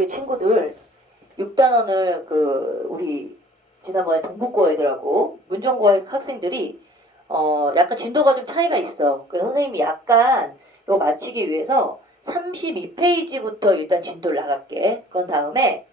우리 친구들 6단원을 우리 지난번에 동북고 애들하고 문정고 학생들이 약간 진도가 좀 차이가 있어. 그래서 선생님이 약간 이거 맞추기 위해서 32페이지부터 일단 진도를 나갈게. 그런 다음에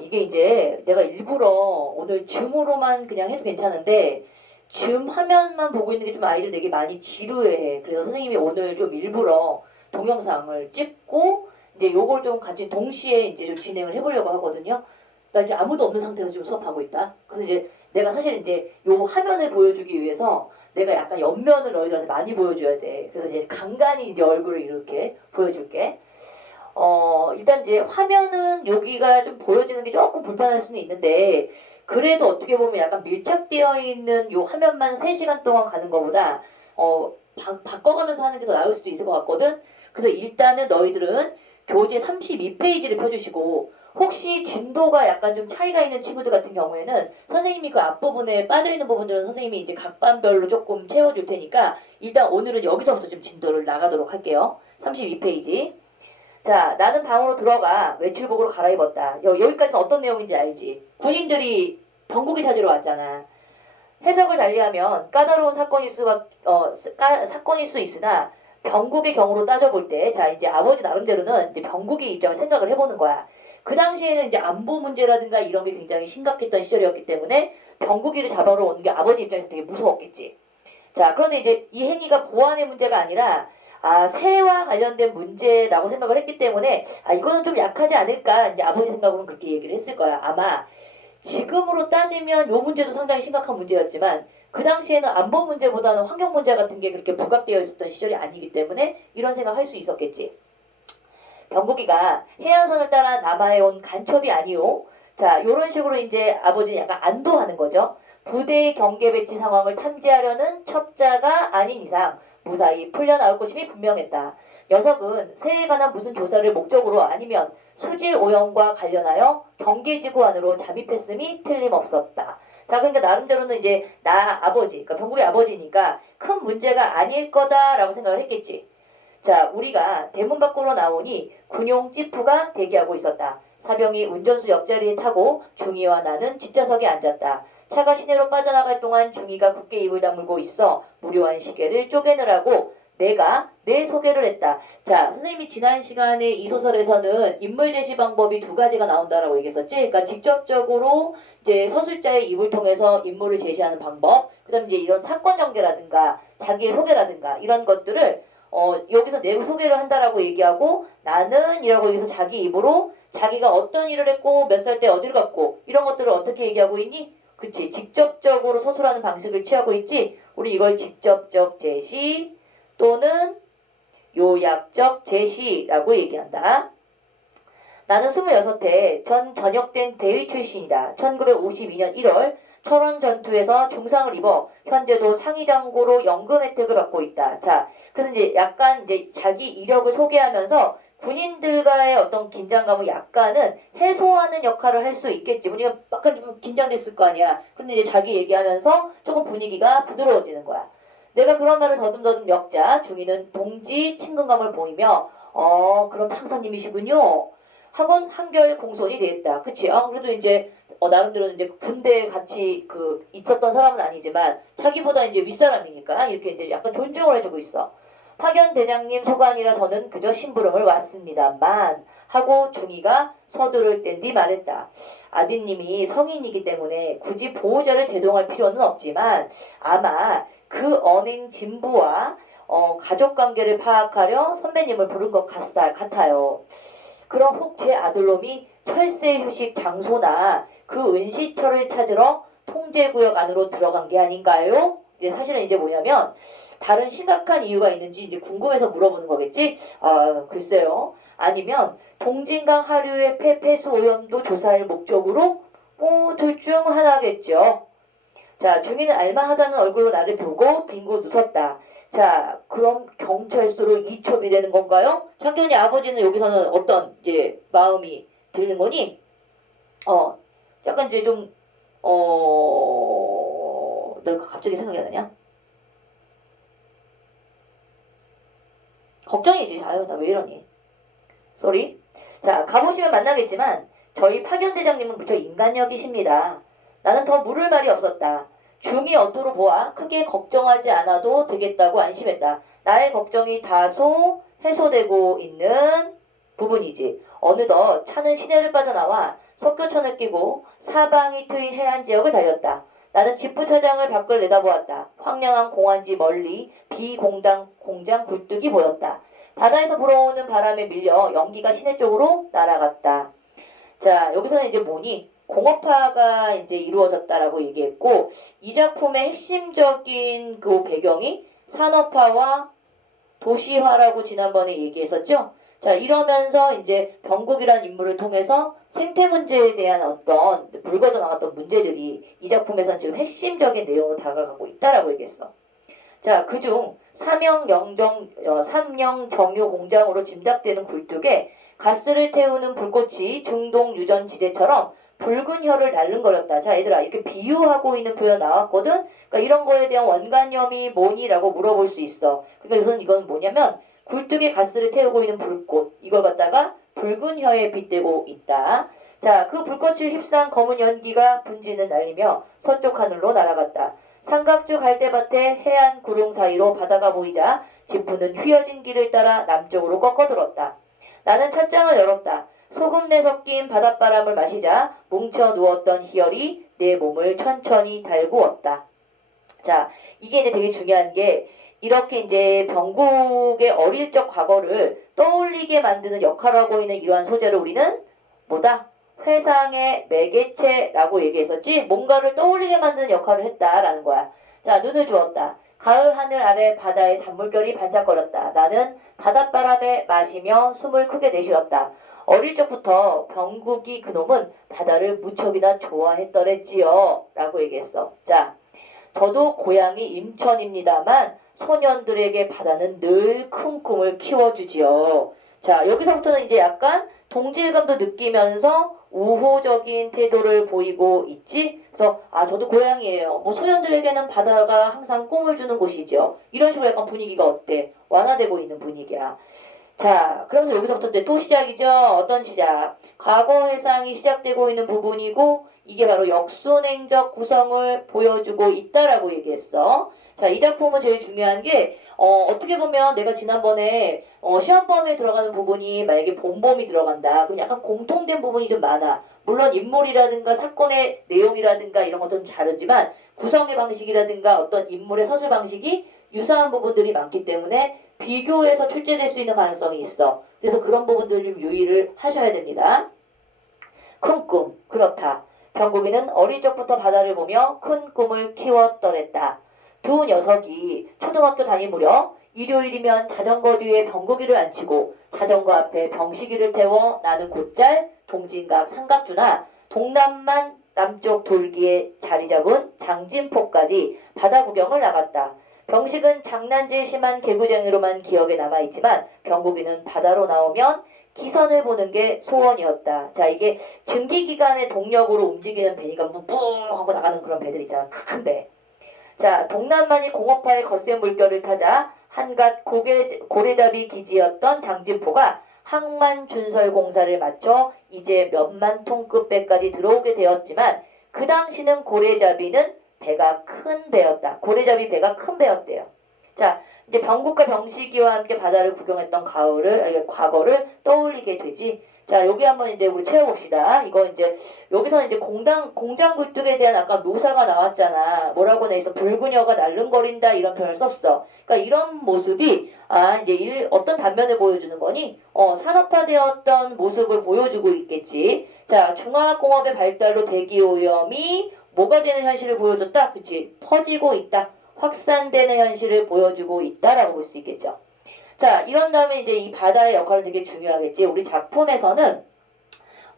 이게 이제 내가 일부러 오늘 줌으로만 그냥 해도 괜찮은데 줌 화면만 보고 있는 게 좀 아이들 되게 많이 지루해. 그래서 선생님이 오늘 좀 일부러 동영상을 찍고 이제 요걸 좀 같이 동시에 이제 좀 진행을 해보려고 하거든요. 나 이제 아무도 없는 상태에서 지금 수업하고 있다. 그래서 이제 내가 사실 이제 요 화면을 보여주기 위해서 내가 약간 옆면을 너희들한테 많이 보여줘야 돼. 그래서 이제 간간히 이제 얼굴을 이렇게 보여줄게. 일단 이제 화면은 여기가 좀 보여지는 게 조금 불편할 수는 있는데, 그래도 어떻게 보면 약간 밀착되어 있는 요 화면만 3시간 동안 가는 것보다, 바꿔가면서 하는 게 더 나을 수도 있을 것 같거든? 그래서 일단은 너희들은 교재 32페이지를 펴주시고, 혹시 진도가 약간 좀 차이가 있는 친구들 같은 경우에는 선생님이 그 앞부분에 빠져있는 부분들은 선생님이 이제 각 반별로 조금 채워줄 테니까 일단 오늘은 여기서부터 좀 진도를 나가도록 할게요. 32페이지. 자, 나는 방으로 들어가 외출복으로 갈아입었다. 여기까지는 어떤 내용인지 알지? 군인들이 병국이 찾으러 왔잖아. 해석을 달리하면 까다로운 사건일 수 있으나 병국의 경우로 따져볼 때, 자, 이제 아버지 나름대로는 이제 병국의 입장을 생각을 해보는 거야. 그 당시에는 이제 안보 문제라든가 이런 게 굉장히 심각했던 시절이었기 때문에 병국이를 잡아러 오는 게 아버지 입장에서 되게 무서웠겠지. 자, 그런데 이제 이 행위가 보안의 문제가 아니라 새와 관련된 문제라고 생각을 했기 때문에 이거는 좀 약하지 않을까, 이제 아버지 생각으로는 그렇게 얘기를 했을 거야. 아마 지금으로 따지면 요 문제도 상당히 심각한 문제였지만 그 당시에는 안보 문제보다는 환경 문제 같은 게 그렇게 부각되어 있었던 시절이 아니기 때문에 이런 생각 할 수 있었겠지. 병국이가 해안선을 따라 남하에 온 간첩이 아니오. 자, 요런 식으로 이제 아버지는 약간 안도하는 거죠. 부대의 경계 배치 상황을 탐지하려는 첩자가 아닌 이상 무사히 풀려나올 것임이 분명했다. 녀석은 새에 관한 무슨 조사를 목적으로 아니면 수질 오염과 관련하여 경계지구 안으로 잠입했음이 틀림없었다. 자, 그러니까 나름대로는 이제 나 아버지, 그러니까 병국의 아버지니까 큰 문제가 아닐 거다라고 생각을 했겠지. 자, 우리가 대문 밖으로 나오니 군용 지프가 대기하고 있었다. 사병이 운전수 옆자리에 타고 중이와 나는 뒷좌석에 앉았다. 차가 시내로 빠져나갈 동안 중이가 굳게 입을 다물고 있어 무료한 시계를 쪼개느라고 내가 내 소개를 했다. 자, 선생님이 지난 시간에 이 소설에서는 인물 제시 방법이 2가지가 나온다라고 얘기했었지. 그러니까 직접적으로 이제 서술자의 입을 통해서 인물을 제시하는 방법, 그다음 이제 이런 사건 전개라든가 자기의 소개라든가 이런 것들을 여기서 내 소개를 한다라고 얘기하고 나는 이라고 여기서 자기 입으로 자기가 어떤 일을 했고 몇 살 때 어디를 갔고 이런 것들을 어떻게 얘기하고 있니? 그치, 직접적으로 서술하는 방식을 취하고 있지. 우리 이걸 직접적 제시 또는 요약적 제시라고 얘기한다. 나는 26회 전 전역된 대위 출신이다. 1952년 1월 철원 전투에서 중상을 입어 현재도 상위장고로 연금 혜택을 받고 있다. 자, 그래서 이제 약간 이제 자기 이력을 소개하면서 군인들과의 어떤 긴장감을 약간은 해소하는 역할을 할 수 있겠지. 우리가 약간 좀 긴장됐을 거 아니야. 근데 이제 자기 얘기하면서 조금 분위기가 부드러워지는 거야. 내가 그런 말을 더듬더듬 엮자 중위는 동지 친근감을 보이며 그럼 상사님이시군요. 학원 한결 공손이 됐다. 그치? 그래도 이제 나름대로 이제 군대에 같이 있었던 사람은 아니지만 자기보다 이제 윗사람이니까 이렇게 이제 약간 존중을 해주고 있어. 파견 대장님 소관이라 저는 그저 심부름을 왔습니다만 하고 중이가 서두를 땐 뒤 말했다. 아드님이 성인이기 때문에 굳이 보호자를 제동할 필요는 없지만 아마 그 언행 진부와 가족 관계를 파악하려 선배님을 부른 것 같아요. 그럼 혹 제 아들놈이 철새 휴식 장소나 그 은시처를 찾으러 통제구역 안으로 들어간 게 아닌가요? 이제 사실은 이제 뭐냐면 다른 심각한 이유가 있는지 이제 궁금해서 물어보는 거겠지? 글쎄요. 아니면 동진강 하류의 폐수 오염도 조사할 목적으로 둘 중 하나겠죠. 자, 중이는 알만하다는 얼굴로 나를 보고 빙고 웃었다. 자, 그럼 경찰서로 이첩이 되는 건가요? 창균이 아버지는 여기서는 어떤 이제 마음이 드는 거니? 약간 이제 좀, 내가 갑자기 생각이 안 나냐? 걱정이지. 아유, 나 왜 이러니? 쏘리. 자, 가보시면 만나겠지만 저희 파견대장님은 무척 인간적이십니다. 나는 더 물을 말이 없었다. 중이 어투로 보아 크게 걱정하지 않아도 되겠다고 안심했다. 나의 걱정이 다소 해소되고 있는 부분이지. 어느덧 차는 시내를 빠져나와 석교천을 끼고 사방이 트인 해안 지역을 달렸다. 나는 직부차장을 밖을 내다보았다. 황량한 공원지 멀리 비공장 공장 굴뚝이 보였다. 바다에서 불어오는 바람에 밀려 연기가 시내 쪽으로 날아갔다. 자, 여기서는 이제 뭐니? 공업화가 이제 이루어졌다라고 얘기했고, 이 작품의 핵심적인 그 배경이 산업화와 도시화라고 지난번에 얘기했었죠? 자, 이러면서 이제 병국이라는 인물을 통해서 생태 문제에 대한 어떤 불거져 나왔던 문제들이 이 작품에서는 지금 핵심적인 내용으로 다가가고 있다라고 얘기했어. 자, 그중 삼령정유 공장으로 짐작되는 굴뚝에 가스를 태우는 불꽃이 중동 유전지대처럼 붉은 혀를 날름거렸다. 자, 얘들아, 이렇게 비유하고 있는 표현 나왔거든? 그러니까 이런 거에 대한 원관념이 뭐니라고 물어볼 수 있어. 그러니까 우선 이건 뭐냐면 굴뚝에 가스를 태우고 있는 불꽃, 이걸 갖다가 붉은 혀에 빗대고 있다. 자, 그 불꽃을 휩싼 검은 연기가 분지는 날리며 서쪽 하늘로 날아갔다. 삼각주 갈대밭에 해안 구릉 사이로 바다가 보이자 지푸는 휘어진 길을 따라 남쪽으로 꺾어들었다. 나는 찻장을 열었다. 소금내 섞인 바닷바람을 마시자 뭉쳐 누웠던 희열이 내 몸을 천천히 달구었다. 자, 이게 이제 되게 중요한 게 이렇게 이제 병국의 어릴 적 과거를 떠올리게 만드는 역할을 하고 있는 이러한 소재를 우리는 뭐다? 회상의 매개체라고 얘기했었지? 뭔가를 떠올리게 만드는 역할을 했다라는 거야. 자, 눈을 주었다. 가을 하늘 아래 바다의 잔물결이 반짝거렸다. 나는 바닷바람에 마시며 숨을 크게 내쉬었다. 어릴 적부터 병국이 그놈은 바다를 무척이나 좋아했더랬지요. 라고 얘기했어. 자, 저도 고향이 임천입니다만 소년들에게 바다는 늘 큰 꿈을 키워주지요. 자, 여기서부터는 이제 약간 동질감도 느끼면서 우호적인 태도를 보이고 있지. 그래서 저도 고향이에요. 뭐 소년들에게는 바다가 항상 꿈을 주는 곳이죠. 이런 식으로 약간 분위기가 어때? 완화되고 있는 분위기야. 자, 그래서 여기서부터 이제 또 시작이죠. 어떤 시작? 과거 회상이 시작되고 있는 부분이고 이게 바로 역순행적 구성을 보여주고 있다라고 얘기했어. 자, 이 작품은 제일 중요한 게 어떻게 보면 내가 지난번에 시험범위에 들어가는 부분이 만약에 본범이 들어간다. 그럼 약간 공통된 부분이 좀 많아. 물론 인물이라든가 사건의 내용이라든가 이런 것도 좀 다르지만 구성의 방식이라든가 어떤 인물의 서술 방식이 유사한 부분들이 많기 때문에 비교해서 출제될 수 있는 가능성이 있어. 그래서 그런 부분들을 좀 유의를 하셔야 됩니다. 큰 꿈, 그렇다. 병국이는 어릴 적부터 바다를 보며 큰 꿈을 키웠더랬다. 두 녀석이 초등학교 다닐 무렵 일요일이면 자전거 뒤에 병국이를 앉히고 자전거 앞에 병식이를 태워 나는 곧잘 동진각 삼각주나 동남만 남쪽 돌기에 자리 잡은 장진포까지 바다 구경을 나갔다. 병식은 장난질 심한 개구쟁이로만 기억에 남아있지만 병국이는 바다로 나오면 기선을 보는 게 소원이었다. 자, 이게 증기기관의 동력으로 움직이는 배니까 뿡 하고 나가는 그런 배들 있잖아. 큰 배. 자, 동남만이 공업화의 거센 물결을 타자 한갓 고래잡이 기지였던 장진포가 항만 준설 공사를 마쳐 이제 몇만 톤급 배까지 들어오게 되었지만 그 당시는 고래잡이는 배가 큰 배였다. 고래잡이 배가 큰 배였대요. 자, 이제 병국과 병식이와 함께 바다를 구경했던 과거를 떠올리게 되지. 자, 여기 한번 이제 우리 채워봅시다. 이거 이제 여기서는 이제 공장 굴뚝에 대한 아까 묘사가 나왔잖아. 뭐라고 돼 있어? 붉은 혀가 날름거린다 이런 표현을 썼어. 그러니까 이런 모습이 이제 어떤 단면을 보여주는 거니? 산업화되었던 모습을 보여주고 있겠지. 자, 중화공업의 발달로 대기 오염이 뭐가 되는 현실을 보여줬다? 그치? 퍼지고 있다. 확산되는 현실을 보여주고 있다라고 볼 수 있겠죠. 자, 이런 다음에 이제 이 바다의 역할은 되게 중요하겠지. 우리 작품에서는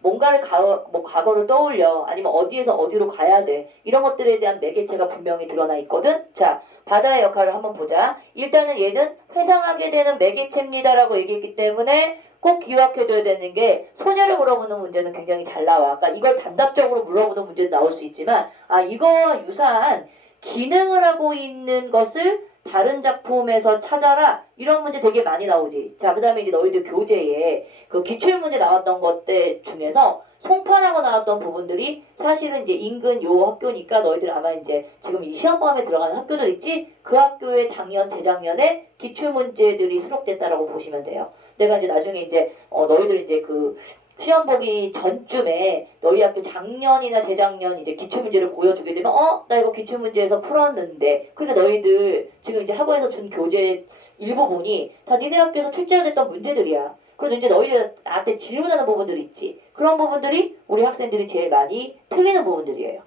뭔가를 과거를 떠올려 아니면 어디에서 어디로 가야 돼 이런 것들에 대한 매개체가 분명히 드러나 있거든. 자, 바다의 역할을 한번 보자. 일단은 얘는 회상하게 되는 매개체입니다라고 얘기했기 때문에 꼭 기억해둬야 되는 게 소재를 물어보는 문제는 굉장히 잘 나와. 그러니까 이걸 단답적으로 물어보는 문제도 나올 수 있지만 이거와 유사한 기능을 하고 있는 것을 다른 작품에서 찾아라. 이런 문제 되게 많이 나오지. 자, 그 다음에 이제 너희들 교재에 그 기출문제 나왔던 것들 중에서 송파라고 나왔던 부분들이 사실은 이제 인근 요 학교니까 너희들 아마 이제 지금 이 시험범에 들어가는 학교들 있지? 그 학교에 작년, 재작년에 기출문제들이 수록됐다라고 보시면 돼요. 내가 이제 나중에 이제 너희들 이제 그 시험 보기 전쯤에 너희 학교 작년이나 재작년 이제 기출문제를 보여주게 되면 나 이거 기출문제에서 풀었는데 그러니까 너희들 지금 이제 학원에서 준 교재 일부분이 다 니네 학교에서 출제됐던 문제들이야. 그래도 이제 너희들 나한테 질문하는 부분들 있지. 그런 부분들이 우리 학생들이 제일 많이 틀리는 부분들이에요.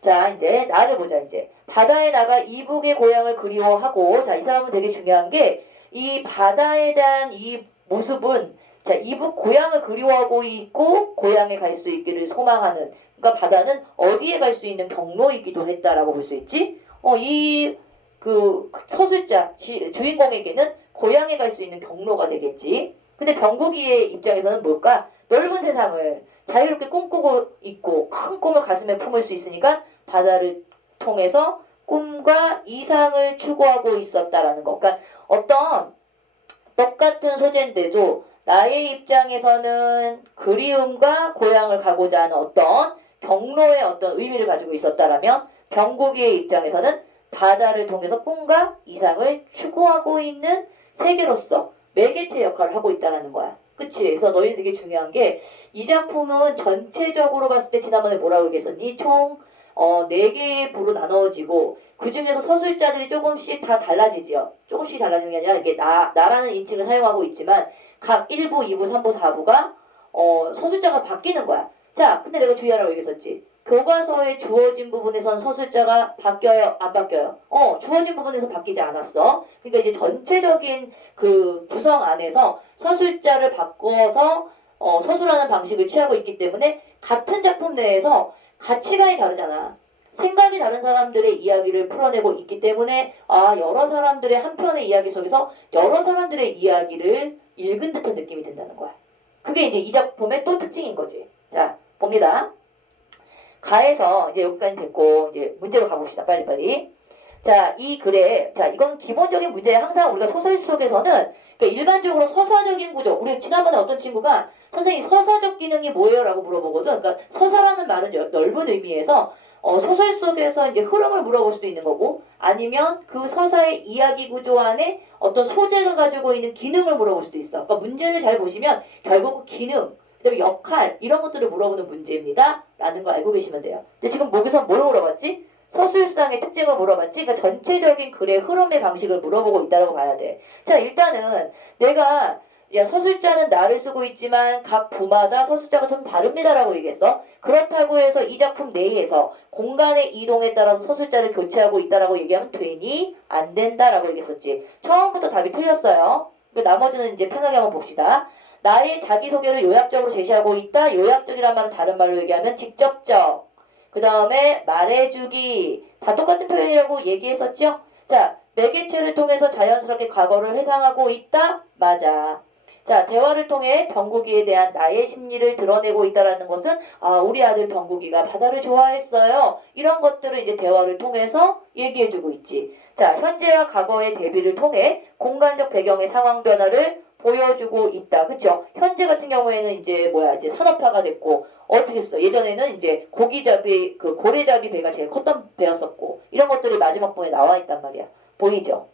자, 이제 나를 보자. 이제 바다에 나가 이북의 고향을 그리워하고, 자, 이 사람은 되게 중요한 게 이 바다에 대한 이 모습은, 자, 이북 고향을 그리워하고 있고 고향에 갈 수 있기를 소망하는, 그러니까 바다는 어디에 갈 수 있는 경로이기도 했다라고 볼 수 있지. 이 그 서술자 주인공에게는 고향에 갈 수 있는 경로가 되겠지. 근데 병국이의 입장에서는 뭘까? 넓은 세상을 자유롭게 꿈꾸고 있고 큰 꿈을 가슴에 품을 수 있으니까 바다를 통해서 꿈과 이상을 추구하고 있었다라는 거. 그러니까 어떤 똑같은 소재인데도 나의 입장에서는 그리움과 고향을 가고자 하는 어떤 경로의 어떤 의미를 가지고 있었다라면 병국이의 입장에서는 바다를 통해서 꿈과 이상을 추구하고 있는 세계로서 매개체 역할을 하고 있다는 거야. 그치? 그래서 너희 되게 중요한 게 이 작품은 전체적으로 봤을 때 지난번에 뭐라고 얘기했었니? 총 4개의 부로 나눠지고 그 중에서 서술자들이 조금씩 다 달라지지요. 조금씩 달라지는 게 아니라 이게 나라는 인칭을 사용하고 있지만 각 1부, 2부, 3부, 4부가 서술자가 바뀌는 거야. 자, 근데 내가 주의하라고 얘기했었지. 교과서에 주어진 부분에선 서술자가 바뀌어요? 안 바뀌어요? 주어진 부분에서 바뀌지 않았어. 그러니까 이제 전체적인 그 구성 안에서 서술자를 바꿔서 서술하는 방식을 취하고 있기 때문에 같은 작품 내에서 가치관이 다르잖아. 생각이 다른 사람들의 이야기를 풀어내고 있기 때문에 여러 사람들의 한 편의 이야기 속에서 여러 사람들의 이야기를 읽은 듯한 느낌이 든다는 거야. 그게 이제 이 작품의 또 특징인 거지. 자, 봅니다. 가에서 이제 여기까지 됐고 이제 문제로 가봅시다. 빨리빨리. 자, 이 글에 자 이건 기본적인 문제야. 항상 우리가 소설 속에서는 그러니까 일반적으로 서사적인 구조. 우리 지난번에 어떤 친구가 선생님 서사적 기능이 뭐예요? 라고 물어보거든. 그러니까 서사라는 말은 넓은 의미에서 소설 속에서 이제 흐름을 물어볼 수도 있는 거고 아니면 그 서사의 이야기 구조 안에 어떤 소재가 가지고 있는 기능을 물어볼 수도 있어. 그러니까 문제를 잘 보시면 결국 기능 그다음에 역할 이런 것들을 물어보는 문제입니다. 라는 걸 알고 계시면 돼요. 근데 지금 여기서 뭘 물어봤지? 서술상의 특징을 물어봤지? 그러니까 전체적인 글의 흐름의 방식을 물어보고 있다고 봐야 돼. 자, 일단은 내가 서술자는 나를 쓰고 있지만 각 부마다 서술자가 좀 다릅니다라고 얘기했어. 그렇다고 해서 이 작품 내에서 공간의 이동에 따라서 서술자를 교체하고 있다라고 얘기하면 되니? 안 된다라고 얘기했었지. 처음부터 답이 틀렸어요. 나머지는 이제 편하게 한번 봅시다. 나의 자기소개를 요약적으로 제시하고 있다. 요약적이란 말은 다른 말로 얘기하면 직접적. 그 다음에 말해주기. 다 똑같은 표현이라고 얘기했었죠? 자, 매개체를 통해서 자연스럽게 과거를 회상하고 있다. 맞아. 자, 대화를 통해 병국이에 대한 나의 심리를 드러내고 있다는 것은 우리 아들 병국이가 바다를 좋아했어요. 이런 것들을 이제 대화를 통해서 얘기해주고 있지. 자, 현재와 과거의 대비를 통해 공간적 배경의 상황 변화를 보여주고 있다. 그쵸? 현재 같은 경우에는 이제 이제 산업화가 됐고 어떻게 했어? 예전에는 이제 고기잡이 그 고래잡이 배가 제일 컸던 배였었고 이런 것들이 마지막 부분에 나와 있단 말이야. 보이죠?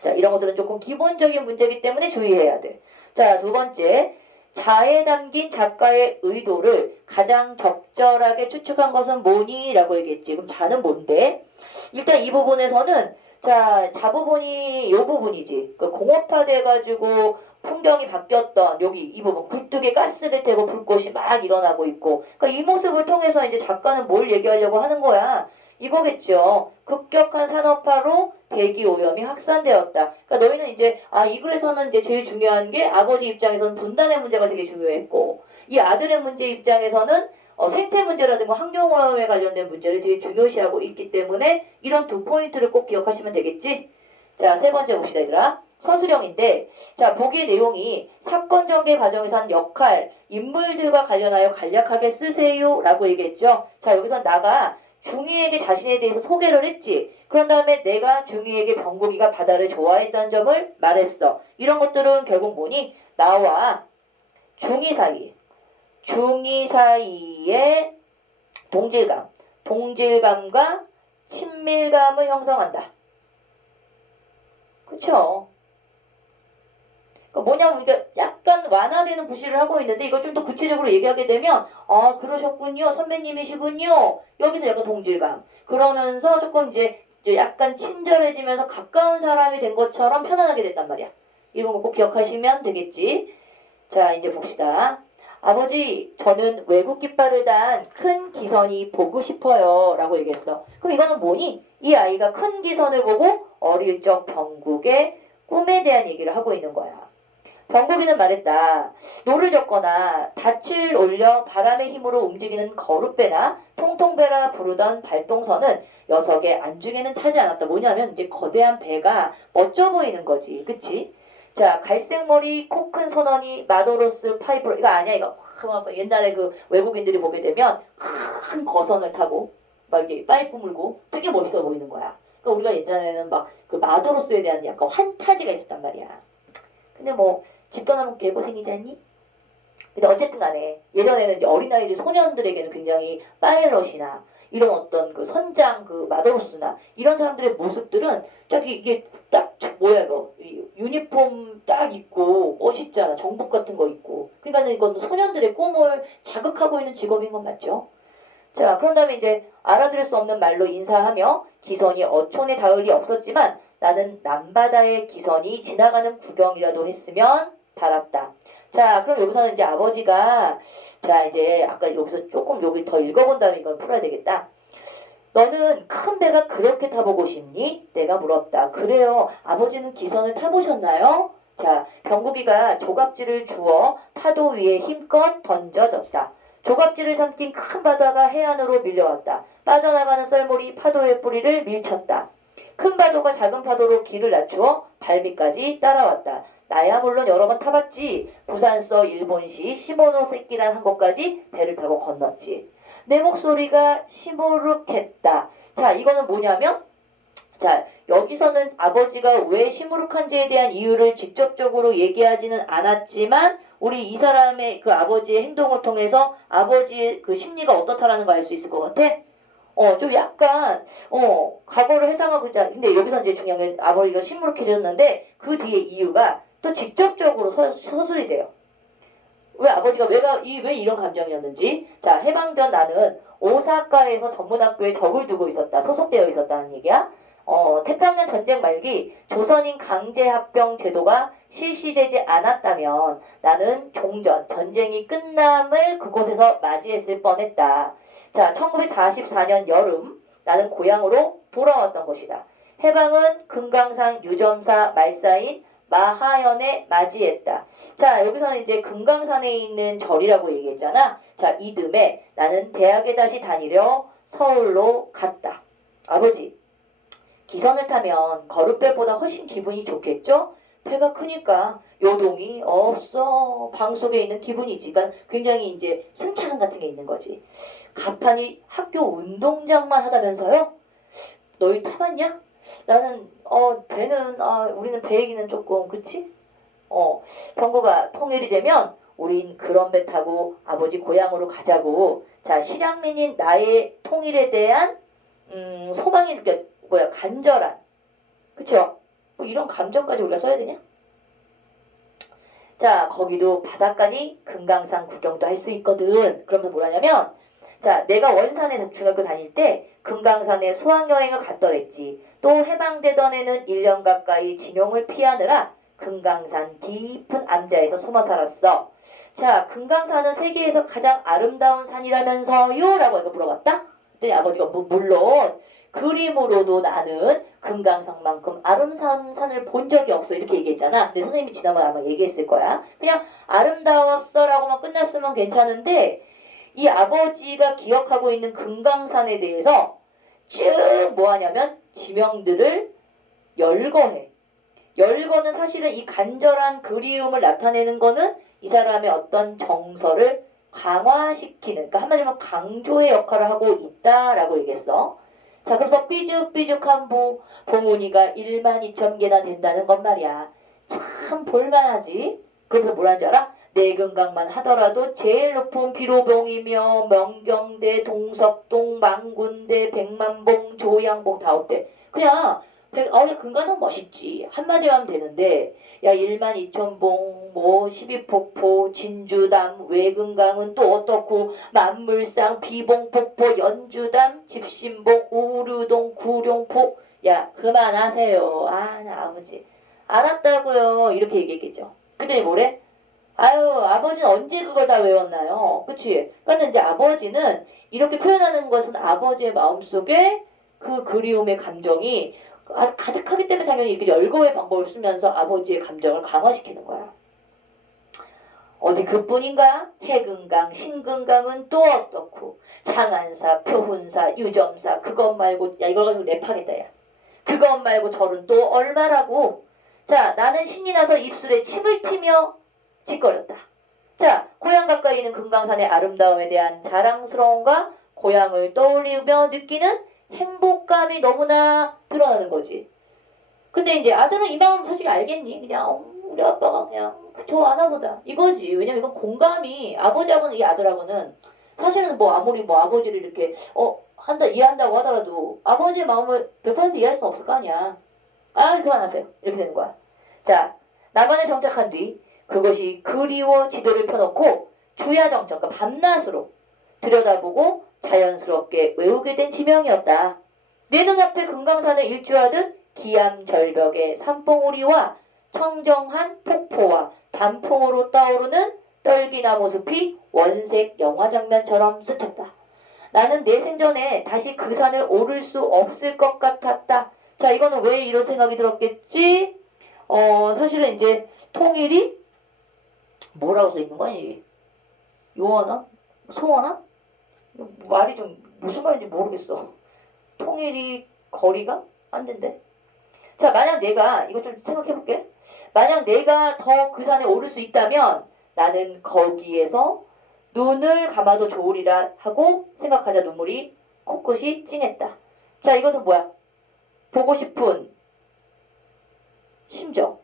자, 이런 것들은 조금 기본적인 문제이기 때문에 주의해야 돼. 자, 두 번째. 자에 담긴 작가의 의도를 가장 적절하게 추측한 것은 뭐니? 라고 얘기했지. 그럼 자는 뭔데? 일단 이 부분에서는 자 부분이 요 부분이지. 그 공업화돼가지고 풍경이 바뀌었던 여기 이 부분 굴뚝에 가스를 대고 불꽃이 막 일어나고 있고 그러니까 이 모습을 통해서 이제 작가는 뭘 얘기하려고 하는 거야? 이거겠죠. 급격한 산업화로 대기 오염이 확산되었다. 그러니까 너희는 이제 이 글에서는 이제 제일 중요한 게 아버지 입장에서는 분단의 문제가 되게 중요했고 이 아들의 문제 입장에서는 생태 문제라든가 환경오염에 관련된 문제를 제일 중요시하고 있기 때문에 이런 두 포인트를 꼭 기억하시면 되겠지? 자, 세 번째 봅시다, 얘들아. 서술형인데, 자, 보기의 내용이 사건 전개 과정에서 한 역할, 인물들과 관련하여 간략하게 쓰세요. 라고 얘기했죠. 자, 여기서 나가 중위에게 자신에 대해서 소개를 했지. 그런 다음에 내가 중위에게 병국이가 바다를 좋아했다는 점을 말했어. 이런 것들은 결국 뭐니? 나와 중위 사이에 동질감과 친밀감을 형성한다. 그쵸? 그러니까 뭐냐면 우리가 약간 완화되는 구실을 하고 있는데 이걸 좀 더 구체적으로 얘기하게 되면 아 그러셨군요 선배님이시군요 여기서 약간 동질감 그러면서 조금 이제 약간 친절해지면서 가까운 사람이 된 것처럼 편안하게 됐단 말이야. 이런 거 꼭 기억하시면 되겠지. 자 이제 봅시다. 아버지 저는 외국 깃발을 단 큰 기선이 보고 싶어요 라고 얘기했어. 그럼 이거는 뭐니? 이 아이가 큰 기선을 보고 어릴 적 병국의 꿈에 대한 얘기를 하고 있는 거야. 병국이는 말했다. 노를 젓거나 닻을 올려 바람의 힘으로 움직이는 거룻배나 통통배라 부르던 발동선은 녀석의 안중에는 차지 않았다. 뭐냐면 이제 거대한 배가 멋져 보이는 거지. 그치? 자, 갈색머리 코 큰 선원이 마도로스 파이브로 이거 아니야 이거 옛날에 그 외국인들이 보게 되면 큰 거선을 타고 막 이렇게 파이프 물고 되게 멋있어 보이는 거야. 그러니까 우리가 예전에는 막 그 마도로스에 대한 약간 환타지가 있었단 말이야. 근데 뭐 집 떠나면 개고생이지 않니? 근데 어쨌든 간에 예전에는 이제 어린아이들 소년들에게는 굉장히 파일럿이나 이런 어떤 그 선장 그 마도로스나 이런 사람들의 모습들은 저기 이게 딱 뭐야 이거 유니폼 딱 입고 멋있잖아. 정복 같은 거 입고 그러니까 이건 소년들의 꿈을 자극하고 있는 직업인 건 맞죠? 자 그런 다음에 이제 알아들을 수 없는 말로 인사하며 기선이 어촌에 닿을 리 없었지만 나는 남바다의 기선이 지나가는 구경이라도 했으면 바랐다. 자, 그럼 여기서는 이제 아버지가 자 이제 아까 여기서 조금 여기 더 읽어본 다음에 이걸 풀어야 되겠다. 너는 큰 배가 그렇게 타보고 싶니? 내가 물었다. 그래요. 아버지는 기선을 타보셨나요? 자, 병국이가 조갑지를 주워 파도 위에 힘껏 던져졌다. 조갑지를 삼킨 큰 바다가 해안으로 밀려왔다. 빠져나가는 썰물이 파도의 뿌리를 밀쳤다. 큰 파도가 작은 파도로 길을 낮추어 발밑까지 따라왔다. 나야 물론 여러 번 타봤지. 부산서 일본시 시모노세키란 한 곳까지 배를 타고 건넜지. 내 목소리가 시무룩했다. 자, 이거는 뭐냐면 자, 여기서는 아버지가 왜 시무룩한지에 대한 이유를 직접적으로 얘기하지는 않았지만 우리 이 사람의 그 아버지의 행동을 통해서 아버지의 그 심리가 어떻다라는 걸 알 수 있을 것 같아? 좀 약간, 과거를 회상하고 있자. 근데 여기서 이제 중요한 게 아버지가 시무룩해졌는데 그 뒤에 이유가 또 직접적으로 서술이 돼요. 왜 아버지가 왜 이런 감정이었는지. 자, 해방 전 나는 오사카에서 전문학교에 적을 두고 있었다. 소속되어 있었다는 얘기야. 태평양 전쟁 말기 조선인 강제합병 제도가 실시되지 않았다면 나는 전쟁이 끝남을 그곳에서 맞이했을 뻔했다. 자, 1944년 여름 나는 고향으로 돌아왔던 것이다. 해방은 금강산 유점사 말사인 마하연에 맞이했다. 자, 여기서는 이제 금강산에 있는 절이라고 얘기했잖아. 자, 이듬해 나는 대학에 다시 다니려 서울로 갔다. 아버지, 기선을 타면 거룻배보다 훨씬 기분이 좋겠죠? 배가 크니까 요동이 없어. 방 속에 있는 기분이지. 그러니까 굉장히 이제 승차감 같은 게 있는 거지. 가판이 학교 운동장만 하다면서요? 너희 타봤냐? 나는 배는 우리는 배 얘기는 조금 그치? 선거가 통일이 되면 우린 그런 배 타고 아버지 고향으로 가자고. 자, 실향민인 나의 통일에 대한 소망이 간절한 그쵸? 뭐 이런 감정까지 우리가 써야 되냐? 자, 거기도 바닷가니 금강산 구경도 할 수 있거든. 그러면서 뭐라냐면 자, 내가 원산에 중학교 다닐 때 금강산에 수학여행을 갔더랬지. 또 해방되던 해는 1년 가까이 징용을 피하느라 금강산 깊은 암자에서 숨어 살았어. 자, 금강산은 세계에서 가장 아름다운 산이라면서요? 라고 이거 물어봤다. 그랬더니 아버지가 물론 그림으로도 나는 금강산만큼 아름다운 산을 본 적이 없어 이렇게 얘기했잖아. 근데 선생님이 지난번에 아마 얘기했을 거야. 그냥 아름다웠어 라고만 끝났으면 괜찮은데 이 아버지가 기억하고 있는 금강산에 대해서 쭉 뭐하냐면 지명들을 열거해. 열거는 사실은 이 간절한 그리움을 나타내는 거는 이 사람의 어떤 정서를 강화시키는, 그러니까 한마디로 강조의 역할을 하고 있다라고 얘기했어. 자, 그래서 삐죽삐죽한 봉훈이가 12,000개나 된다는 건 말이야. 참 볼만하지? 그러면서 뭐라는 줄 알아? 내근강만 하더라도 제일 높은 비로봉이며 명경대, 동석동, 망군대, 백만봉, 조양봉 다 어때? 그냥 금강산 멋있지. 한마디 하면 되는데 야 12,000봉, 뭐 12폭포, 진주담, 외근강은 또 어떻고 만물상, 비봉폭포, 연주담, 집신봉, 우류동, 구룡포. 야 그만하세요. 아 나 아버지 알았다고요. 이렇게 얘기했겠죠. 그때 뭐래? 아유 아버지는 언제 그걸 다 외웠나요? 그치? 그러니까 이제 아버지는 이렇게 표현하는 것은 아버지의 마음속에 그 그리움의 감정이 가득하기 때문에 당연히 이렇게 열거의 방법을 쓰면서 아버지의 감정을 강화시키는 거야. 어디 그뿐인가? 해금강, 신금강은 또 어떻고 장안사, 표훈사, 유점사 그것 말고 야 이걸 가지고 랩하겠다 야. 그것 말고 절은 또 얼마라고. 자 나는 신이 나서 입술에 침을 튀며 짓거렸다. 자 고향 가까이 있는 금강산의 아름다움에 대한 자랑스러움과 고향을 떠올리며 느끼는 행복감이 너무나 드러나는 거지. 근데 이제 아들은 이 마음 솔직히 알겠니? 그냥 우리 아빠가 그냥 좋아하나 보다 이거지. 왜냐면 이건 공감이 아버지하고는 이 아들하고는 사실은 뭐 아무리 뭐 아버지를 이렇게 이해한다고 하더라도 아버지의 마음을 100% 이해할 수는 없을 거 아니야. 아 그만하세요. 이렇게 되는 거야. 자 나만에 정착한 뒤 그것이 그리워 지도를 펴놓고 주야정청 그러니까 밤낮으로 들여다보고 자연스럽게 외우게 된 지명이었다. 내 눈앞에 금강산을 일주하듯 기암절벽의 산봉우리와 청정한 폭포와 단풍으로 떠오르는 떨기나무 숲이 원색 영화 장면처럼 스쳤다. 나는 내 생전에 다시 그 산을 오를 수 없을 것 같았다. 자 이거는 왜 이런 생각이 들었겠지? 사실은 이제 통일이 뭐라고 써있는 거야 이게? 요원아? 송원아? 말이 좀 무슨 말인지 모르겠어. 통일이 거리가 안 된대. 자 만약 내가 이거 좀 생각해볼게. 만약 내가 더 그 산에 오를 수 있다면 나는 거기에서 눈을 감아도 좋으리라 하고 생각하자 눈물이 코끝이 찡했다. 자 이것은 뭐야? 보고 싶은 심정,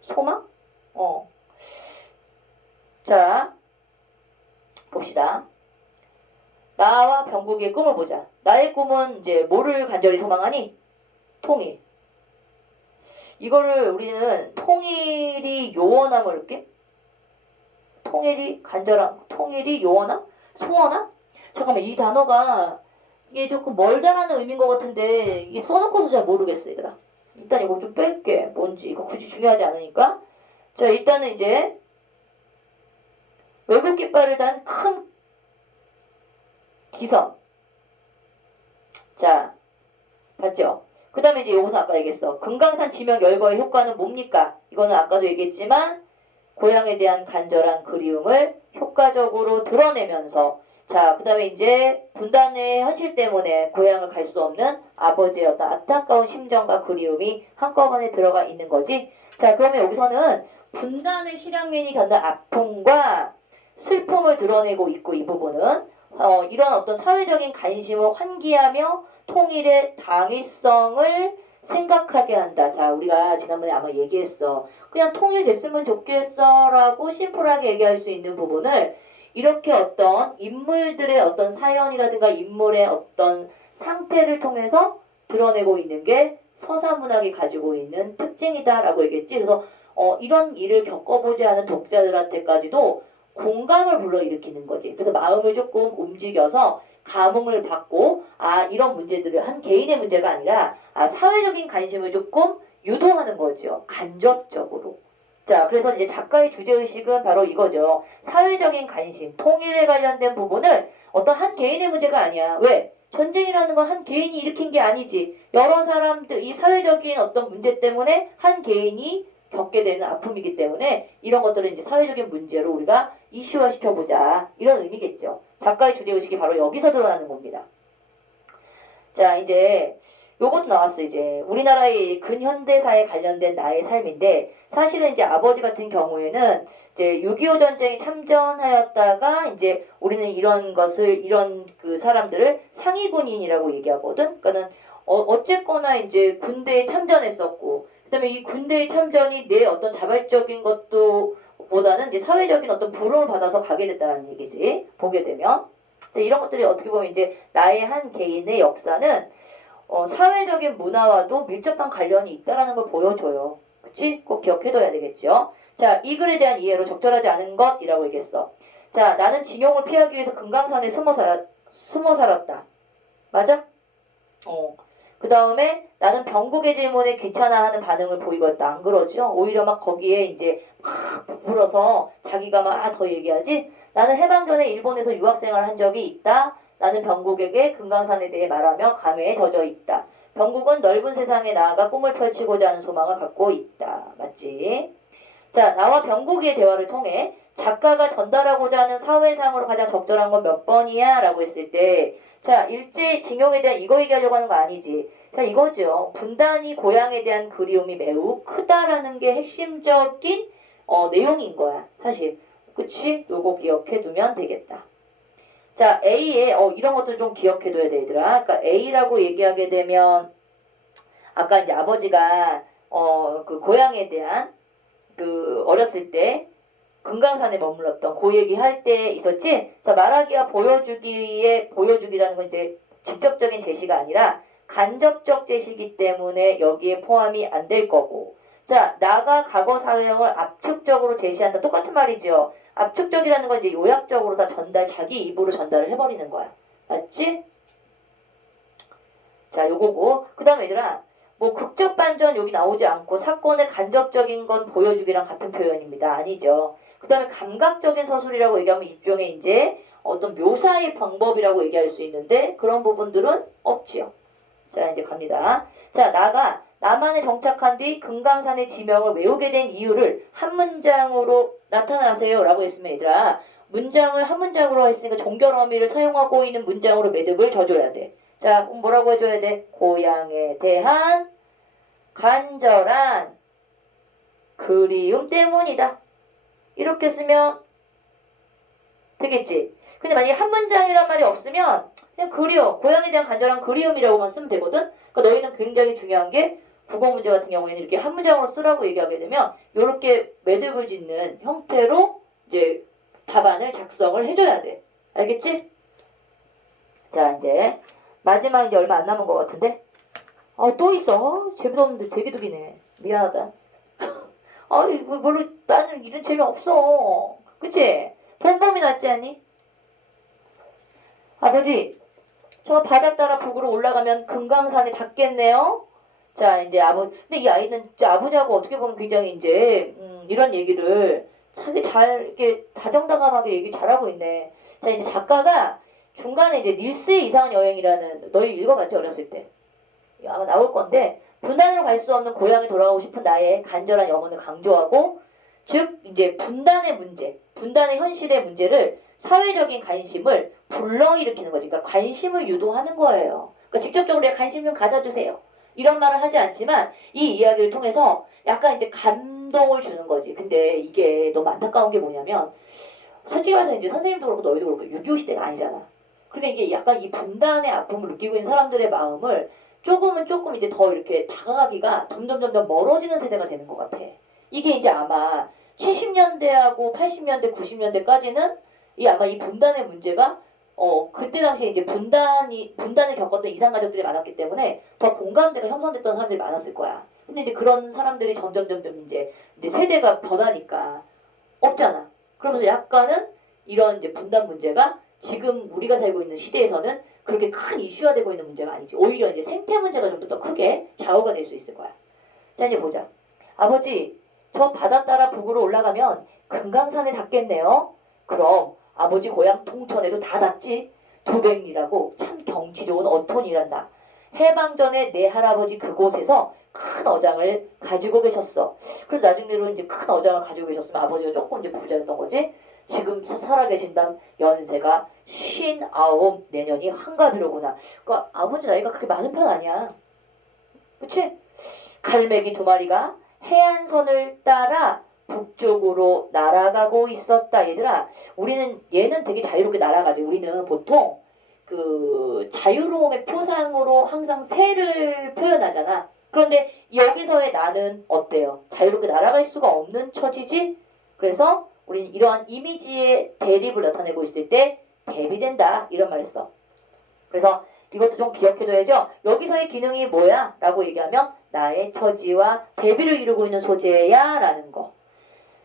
소망? 자 봅시다. 나와 병국의 꿈을 보자. 나의 꿈은 이제 뭐를 간절히 소망하니? 통일. 이거를 우리는 통일이 요원함을 느낌? 통일이 간절함, 통일이 요원함? 소원함? 잠깐만 이 단어가 이게 조금 멀다라는 의미인 것 같은데 이게 써놓고서 잘 모르겠어 얘들아. 일단 이거 좀 뺄게. 뭔지 이거 굳이 중요하지 않으니까. 자 일단은 이제 외국 깃발을 단 큰 기선. 자 봤죠? 그 다음에 이제 요것은 아까 얘기했어. 금강산 지명 열거의 효과는 뭡니까? 이거는 아까도 얘기했지만 고향에 대한 간절한 그리움을 효과적으로 드러내면서 자, 그 다음에 이제 분단의 현실 때문에 고향을 갈 수 없는 아버지의 어떤 안타까운 심정과 그리움이 한꺼번에 들어가 있는 거지. 자, 그러면 여기서는 분단의 실향민이 겪는 아픔과 슬픔을 드러내고 있고 이 부분은 이런 어떤 사회적인 관심을 환기하며 통일의 당위성을 생각하게 한다. 자, 우리가 지난번에 아마 얘기했어. 그냥 통일됐으면 좋겠어 라고 심플하게 얘기할 수 있는 부분을 이렇게 어떤 인물들의 어떤 사연이라든가 인물의 어떤 상태를 통해서 드러내고 있는 게 서사문학이 가지고 있는 특징이다라고 얘기했지. 그래서 이런 일을 겪어보지 않은 독자들한테까지도 공감을 불러일으키는 거지. 그래서 마음을 조금 움직여서 감흥을 받고 이런 문제들을 한 개인의 문제가 아니라 사회적인 관심을 조금 유도하는 거죠. 간접적으로. 자, 그래서 이제 작가의 주제의식은 바로 이거죠. 사회적인 관심, 통일에 관련된 부분을 어떤 한 개인의 문제가 아니야. 왜? 전쟁이라는 건 한 개인이 일으킨 게 아니지. 여러 사람들, 이 사회적인 어떤 문제 때문에 한 개인이 겪게 되는 아픔이기 때문에 이런 것들을 이제 사회적인 문제로 우리가 이슈화 시켜보자. 이런 의미겠죠. 작가의 주제의식이 바로 여기서 드러나는 겁니다. 자, 이제 요것도 나왔어 이제. 우리나라의 근현대사에 관련된 나의 삶인데 사실은 이제 아버지 같은 경우에는 이제 6.25 전쟁에 참전하였다가 이제 우리는 이런 것을 이런 그 사람들을 상위군인이라고 얘기하거든. 그러니까는 어쨌거나 이제 군대에 참전했었고 그다음에 이 군대에 참전이 내 어떤 자발적인 것도 보다는 이제 사회적인 어떤 부름을 받아서 가게 됐다는 얘기지. 보게 되면 이런 것들이 어떻게 보면 이제 나의 한 개인의 역사는 사회적인 문화와도 밀접한 관련이 있다라는 걸 보여줘요. 그치? 꼭 기억해둬야 되겠죠. 자, 이 글에 대한 이해로 적절하지 않은 것이라고 얘기했어. 자, 나는 징용을 피하기 위해서 금강산에 숨어 살았다. 맞아? 그 다음에 나는 병국의 질문에 귀찮아하는 반응을 보이고 있다. 안 그러죠? 오히려 막 거기에 이제 막 부풀어서 자기가 막 더 얘기하지? 나는 해방 전에 일본에서 유학생활을 한 적이 있다. 나는 병국에게 금강산에 대해 말하며 감회에 젖어 있다. 병국은 넓은 세상에 나아가 꿈을 펼치고자 하는 소망을 갖고 있다. 맞지? 자, 나와 병국의 대화를 통해 작가가 전달하고자 하는 사회상으로 가장 적절한 건 몇 번이야? 라고 했을 때 자, 일제 징용에 대한 이거 얘기하려고 하는 거 아니지. 자, 이거죠. 분단이 고향에 대한 그리움이 매우 크다라는 게 핵심적인 내용인 거야. 사실. 그치? 요거 기억해 두면 되겠다. 자, A에 이런 것도 좀 기억해 둬야 돼, 얘들아. 그러니까 A라고 얘기하게 되면 아까 이제 아버지가 그 고향에 대한 그 어렸을 때 금강산에 머물렀던 그 얘기 할 때 있었지? 자, 말하기와 보여주기라는 건 이제 직접적인 제시가 아니라 간접적 제시이기 때문에 여기에 포함이 안 될 거고. 자, 나가 과거 사회형을 압축적으로 제시한다. 똑같은 말이죠. 압축적이라는 건 이제 요약적으로 다 자기 입으로 전달을 해버리는 거야. 맞지? 자, 요거고. 그 다음에 얘들아, 뭐 극적 반전 여기 나오지 않고 사건의 간접적인 건 보여주기랑 같은 표현입니다. 아니죠. 그 다음에 감각적인 서술이라고 얘기하면 일종의 이제 어떤 묘사의 방법이라고 얘기할 수 있는데 그런 부분들은 없지요. 자, 이제 갑니다. 자, 남한에 정착한 뒤 금강산의 지명을 외우게 된 이유를 한 문장으로 나타나세요 라고 했으면 얘들아 문장을 한 문장으로 했으니까 종결 어미를 사용하고 있는 문장으로 매듭을 져줘야 돼. 자, 뭐라고 해줘야 돼? 고향에 대한 간절한 그리움 때문이다. 이렇게 쓰면 되겠지. 근데 만약에 한 문장이란 말이 없으면 그냥 그리움, 고향에 대한 간절한 그리움이라고만 쓰면 되거든. 그러니까 너희는 굉장히 중요한 게 국어 문제 같은 경우에는 이렇게 한 문장으로 쓰라고 얘기하게 되면 이렇게 매듭을 짓는 형태로 이제 답안을 작성을 해줘야 돼. 알겠지? 자, 이제 마지막 이제 얼마 안 남은 것 같은데. 또 있어. 재미도 없는데 되게 두기네. 미안하다. 별로 나는 이런 재미 없어. 그치? 봄봄이 낫지 않니? 아버지, 저 바다 따라 북으로 올라가면 금강산에 닿겠네요. 자, 이제 근데 이 아이는 이제 아버지하고 어떻게 보면 굉장히 이제 이런 얘기를 되게 잘 이렇게 다정다감하게 얘기 잘하고 있네. 자, 이제 작가가 중간에 이제 닐스의 이상한 여행이라는 너희 읽어봤지 어렸을 때. 아마 나올 건데 분단으로 갈 수 없는 고향에 돌아가고 싶은 나의 간절한 영혼을 강조하고 즉 이제 분단의 문제, 분단의 현실의 문제를 사회적인 관심을 불러일으키는 거지. 그러니까 관심을 유도하는 거예요. 그러니까 직접적으로 관심 좀 가져주세요. 이런 말을 하지 않지만 이 이야기를 통해서 약간 이제 감동을 주는 거지. 근데 이게 너무 안타까운 게 뭐냐면 솔직히 말해서 이제 선생님도 그렇고 너희도 그렇고 6.25 시대가 아니잖아. 그러니까 이게 약간 이 분단의 아픔을 느끼고 있는 사람들의 마음을 조금 이제 더 이렇게 다가가기가 점점 멀어지는 세대가 되는 것 같아. 이게 이제 아마 70년대하고 80년대, 90년대까지는 아마 이 분단의 문제가 그때 당시에 이제 분단을 겪었던 이상 가족들이 많았기 때문에 더 공감대가 형성됐던 사람들이 많았을 거야. 근데 이제 그런 사람들이 점점 이제 세대가 변하니까 없잖아. 그러면서 약간은 이런 이제 분단 문제가 지금 우리가 살고 있는 시대에서는 그렇게 큰 이슈화 되고 있는 문제가 아니지. 오히려 이제 생태 문제가 좀 더 크게 좌우가 될 수 있을 거야. 자, 이제 보자. 아버지, 저 바다 따라 북으로 올라가면 금강산에 닿겠네요. 그럼 아버지 고향 통천에도 다 닿지. 두백리라고 참 경치 좋은 어촌이란다. 해방 전에 내 할아버지 그곳에서 큰 어장을 가지고 계셨어. 그리고 나중에로 이제 큰 어장을 가지고 계셨으면 아버지가 조금 이제 부자였던 거지. 지금 살아계신다면 연세가 59 내년이 한가비로구나. 그러니까 아버지 나이가 그렇게 많은 편 아니야. 그치? 갈매기 두 마리가 해안선을 따라 북쪽으로 날아가고 있었다. 얘들아, 얘는 되게 자유롭게 날아가지. 우리는 보통 그 자유로움의 표상으로 항상 새를 표현하잖아. 그런데 여기서의 나는 어때요? 자유롭게 날아갈 수가 없는 처지지? 그래서 우리는 이러한 이미지의 대립을 나타내고 있을 때 대비된다. 이런 말을 써. 그래서 이것도 좀 기억해둬야죠. 여기서의 기능이 뭐야? 라고 얘기하면 나의 처지와 대비를 이루고 있는 소재야 라는 거.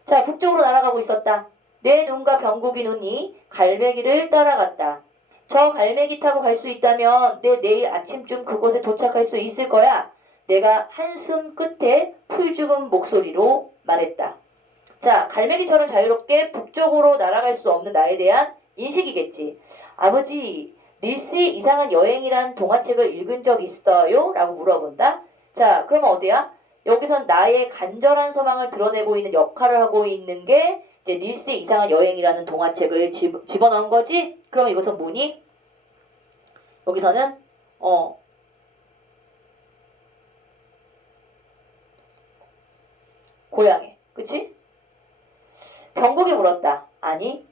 자, 북쪽으로 날아가고 있었다. 내 눈과 병국이 눈이 갈매기를 따라갔다. 저 갈매기 타고 갈 수 있다면 내 내일 아침쯤 그곳에 도착할 수 있을 거야. 내가 한숨 끝에 풀 죽은 목소리로 말했다. 자, 갈매기처럼 자유롭게 북쪽으로 날아갈 수 없는 나에 대한 인식이겠지. 아버지, 닐스의 이상한 여행이란 동화책을 읽은 적 있어요? 라고 물어본다. 자, 그러면 어디야? 여기선 나의 간절한 소망을 드러내고 있는 역할을 하고 있는 게 이제 닐스의 이상한 여행이라는 동화책을 집어넣은 거지? 그러면 이것은 뭐니? 여기서는 고양이. 그치? 병국이 물었다. 아니,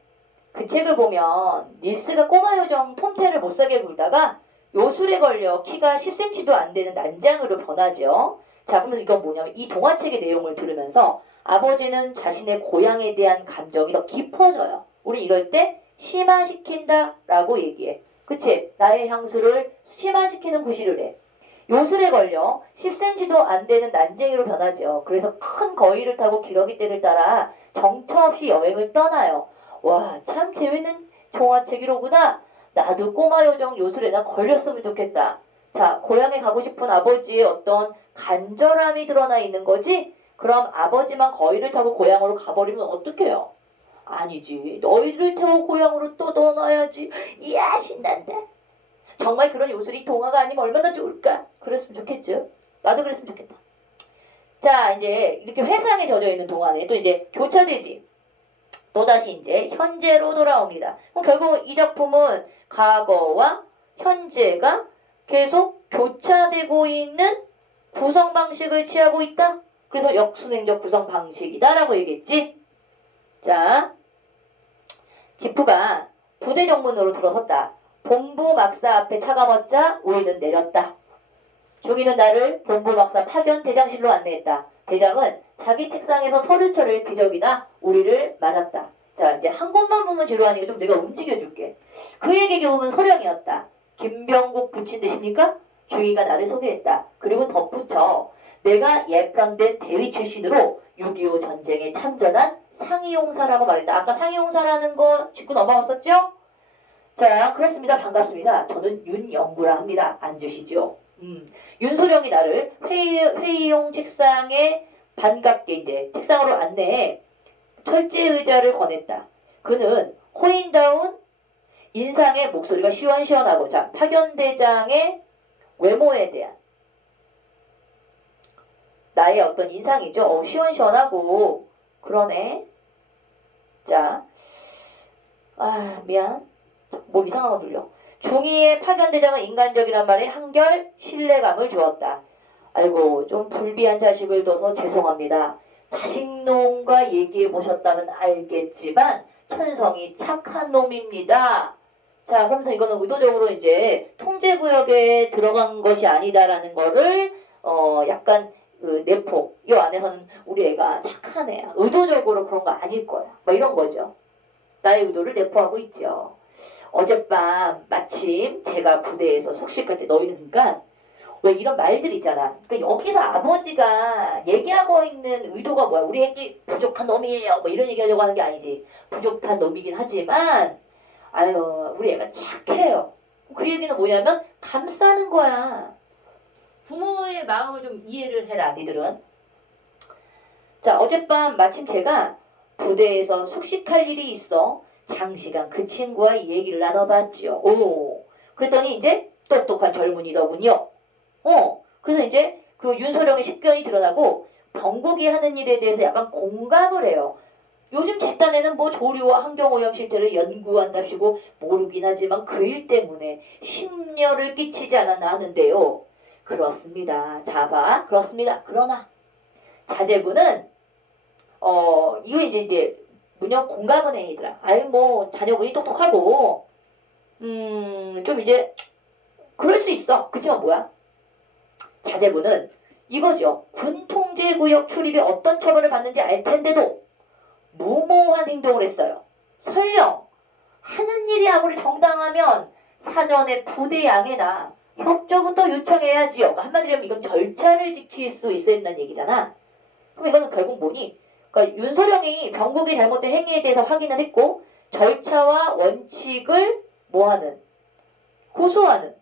그 책을 보면 닐스가 꼬마 요정 톰태를 못살게 굴다가 요술에 걸려 키가 10cm도 안 되는 난장으로 변하죠. 자, 그러면서 이건 뭐냐면 이 동화책의 내용을 들으면서 아버지는 자신의 고향에 대한 감정이 더 깊어져요. 우리 이럴 때 심화시킨다 라고 얘기해. 그치? 나의 향수를 심화시키는 구실을 해. 요술에 걸려 10cm도 안 되는 난쟁이로 변하죠. 그래서 큰 거위를 타고 기러기 떼를 따라 정처 없이 여행을 떠나요. 와, 참 재밌는 동화책이로구나. 나도 꼬마 요정 요술에나 걸렸으면 좋겠다. 자, 고향에 가고 싶은 아버지의 어떤 간절함이 드러나 있는 거지? 그럼 아버지만 거위를 타고 고향으로 가버리면 어떡해요? 아니지. 너희를 태워 고향으로 또 떠나야지. 이야, 신난다. 정말 그런 요술이 동화가 아니면 얼마나 좋을까? 그랬으면 좋겠죠. 나도 그랬으면 좋겠다. 자, 이제 이렇게 회상에 젖어 있는 동안에 또 이제 교차되지. 또다시 이제 현재로 돌아옵니다. 그럼 결국 이 작품은 과거와 현재가 계속 교차되고 있는 구성 방식을 취하고 있다. 그래서 역순행적 구성 방식이다라고 얘기했지. 자, 지프가 부대 정문으로 들어섰다. 본부 막사 앞에 차가 멎자 우리는 내렸다. 종이는 나를 본부 막사 파견 대장실로 안내했다. 대장은 자기 책상에서 서류철을 뒤적이다 우리를 맞았다. 자, 이제 한 곳만 보면 지루하니까 좀 내가 움직여줄게. 그에게 교훈은 소령이었다. 김병국 부친 듯입니까? 중이가 나를 소개했다. 그리고 덧붙여 내가 예편된 대위 출신으로 6.25 전쟁에 참전한 상이용사라고 말했다. 아까 상이용사라는 거 짚고 넘어갔었죠? 자, 그렇습니다. 반갑습니다. 저는 윤영구라 합니다. 앉으시죠. 윤소령이 나를 회의용 책상에 반갑게 이제 책상으로 안내해 철제 의자를 권했다. 그는 호인다운 인상의 목소리가 시원시원하고 자, 파견대장의 외모에 대한 나의 어떤 인상이죠. 시원시원하고 그러네. 자, 미안. 뭐 이상한 거 들려. 중이의 파견대장은 인간적이란 말에 한결 신뢰감을 주었다. 아이고, 좀 불비한 자식을 둬서 죄송합니다. 자식놈과 얘기해 보셨다면 알겠지만 천성이 착한 놈입니다. 자, 그러면서 이거는 의도적으로 이제 통제구역에 들어간 것이 아니다라는 거를 약간 그 내포. 이 안에서는 우리 애가 착한 애야. 의도적으로 그런 거 아닐 거야. 뭐 이런 거죠. 나의 의도를 내포하고 있죠. 어젯밤 마침 제가 부대에서 숙식할 때 너희는 그러니까 왜 이런 말들 있잖아. 그러니까 여기서 아버지가 얘기하고 있는 의도가 뭐야? 우리 애기 부족한 놈이에요. 뭐 이런 얘기하려고 하는 게 아니지. 부족한 놈이긴 하지만 아유 우리 애가 착해요. 그 얘기는 뭐냐면 감싸는 거야. 부모의 마음을 좀 이해를 해라 니들은. 자, 어젯밤 마침 제가 부대에서 숙식할 일이 있어 장시간 그 친구와 얘기를 나눠봤지요. 오, 그랬더니 이제 똑똑한 젊은이더군요. 그래서 이제 그 윤소령의 식견이 드러나고 병국이 하는 일에 대해서 약간 공감을 해요. 요즘 제 딴에는 뭐 조류와 환경오염 실태를 연구한답시고 모르긴 하지만 그 일 때문에 심려를 끼치지 않았나 하는데요. 그렇습니다. 자, 봐. 그렇습니다. 그러나 자제분은 이거 이제 문역 공감은 애이더라. 아이 뭐 자녀분이 똑똑하고 좀 이제 그럴 수 있어. 그치만 뭐야? 자제분은 이거죠. 군 통제구역 출입이 어떤 처벌을 받는지 알 텐데도 무모한 행동을 했어요. 설령 하는 일이 아무리 정당하면 사전에 부대 양해나 협조부터 요청해야지요. 한마디로 하면 이건 절차를 지킬 수 있어야 된다는 얘기잖아. 그럼 이거는 결국 뭐니? 그러니까 윤서령이 병국의 잘못된 행위에 대해서 확인을 했고 절차와 원칙을 뭐하는? 고수하는.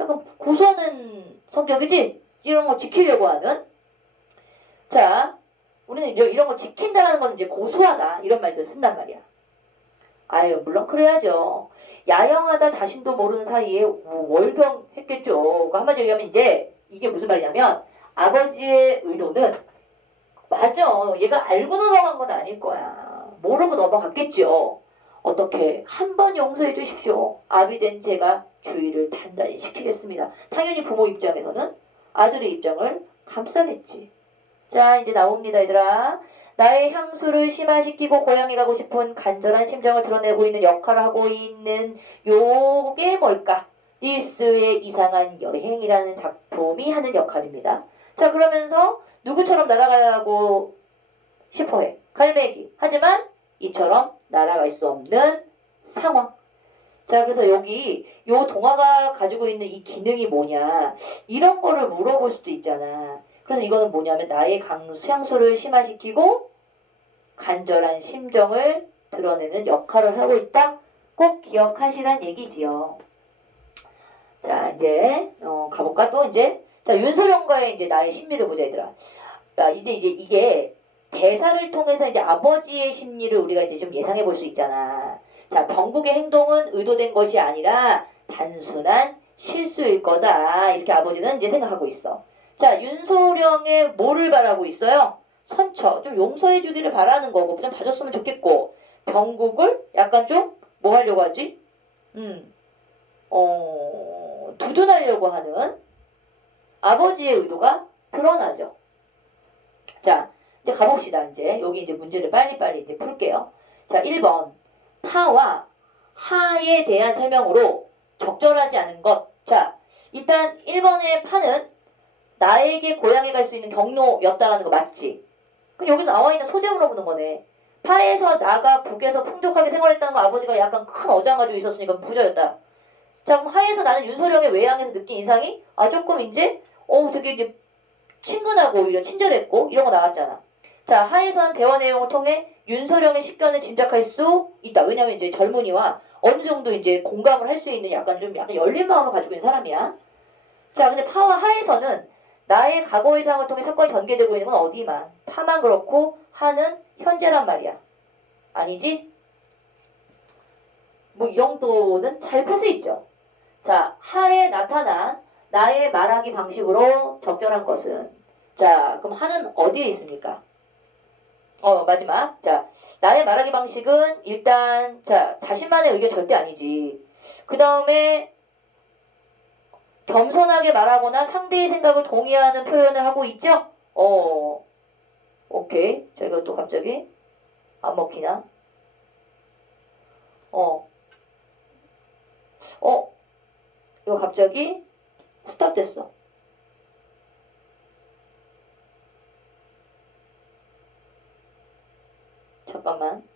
약간 고수하는 성격이지? 이런 거 지키려고 하는. 자, 우리는 이런 거 지킨다는 건 이제 고수하다 이런 말도 쓴단 말이야. 아유 물론 그래야죠. 야영하다 자신도 모르는 사이에 월경했겠죠. 그러니까 한마디로 얘기하면 이제 이게 무슨 말이냐면 아버지의 의도는 맞아. 얘가 알고 넘어간 건 아닐 거야. 모르고 넘어갔겠죠. 어떻게 한 번 용서해 주십시오. 아비된 제가 주의를 단단히 시키겠습니다. 당연히 부모 입장에서는 아들의 입장을 감싸겠지. 자 이제 나옵니다 얘들아. 나의 향수를 심화시키고 고향에 가고 싶은 간절한 심정을 드러내고 있는 역할을 하고 있는 요게 뭘까? 닐스의 이상한 여행이라는 작품이 하는 역할입니다. 자 그러면서 누구처럼 날아가고 싶어해. 갈매기. 하지만 이처럼 날아갈 수 없는 상황. 자 그래서 여기 요 동화가 가지고 있는 이 기능이 뭐냐 이런 거를 물어볼 수도 있잖아. 그래서 이거는 뭐냐면 나의 향수를 심화시키고 간절한 심정을 드러내는 역할을 하고 있다. 꼭 기억하시란 얘기지요. 자 이제 가볼까 또 이제 자 윤소령과의 이제 나의 심리를 보자 얘들아. 자, 이제 이게 대사를 통해서 이제 아버지의 심리를 우리가 이제 좀 예상해 볼 수 있잖아. 자 병국의 행동은 의도된 것이 아니라 단순한 실수일 거다. 이렇게 아버지는 이제 생각하고 있어. 자 윤소령의 뭐를 바라고 있어요? 선처, 좀 용서해 주기를 바라는 거고 그냥 봐줬으면 좋겠고 병국을 약간 좀 뭐 하려고 하지? 두둔하려고 하는 아버지의 의도가 드러나죠. 자, 이제 가봅시다. 이제 여기 이제 문제를 빨리빨리 이제 풀게요. 자, 1번 파와 하에 대한 설명으로 적절하지 않은 것. 자, 일단 1번의 파는 나에게 고향에 갈 수 있는 경로였다라는 거 맞지? 그럼 여기서 나와 있는 소재 물어보는 거네. 파에서 나가 북에서 풍족하게 생활했다는 거 아버지가 약간 큰 어장 가지고 있었으니까 부자였다. 자 그럼 하에서 나는 윤서령의 외양에서 느낀 인상이 조금 이제 되게 이제 친근하고 오히려 친절했고 이런 거 나왔잖아. 자 하에서 한 대화 내용을 통해 윤서령의 식견을 짐작할 수 있다. 왜냐면 이제 젊은이와 어느 정도 이제 공감을 할 수 있는 약간 열린 마음을 가지고 있는 사람이야. 자 근데 파와 하에서는 나의 과거의 상황을 통해 사건이 전개되고 있는 건 어디만 파만 그렇고 하는 현재란 말이야. 아니지? 뭐 이 정도는 잘 풀 수 있죠. 자 하에 나타난 나의 말하기 방식으로 적절한 것은 자 그럼 하는 어디에 있습니까? 마지막 자 나의 말하기 방식은 일단 자 자신만의 의견 절대 아니지. 그 다음에 겸손하게 말하거나 상대의 생각을 동의하는 표현을 하고 있죠? 오케이. 자, 이거 또 갑자기 안 먹히나? 이거 갑자기 스탑 됐어. 잠깐만.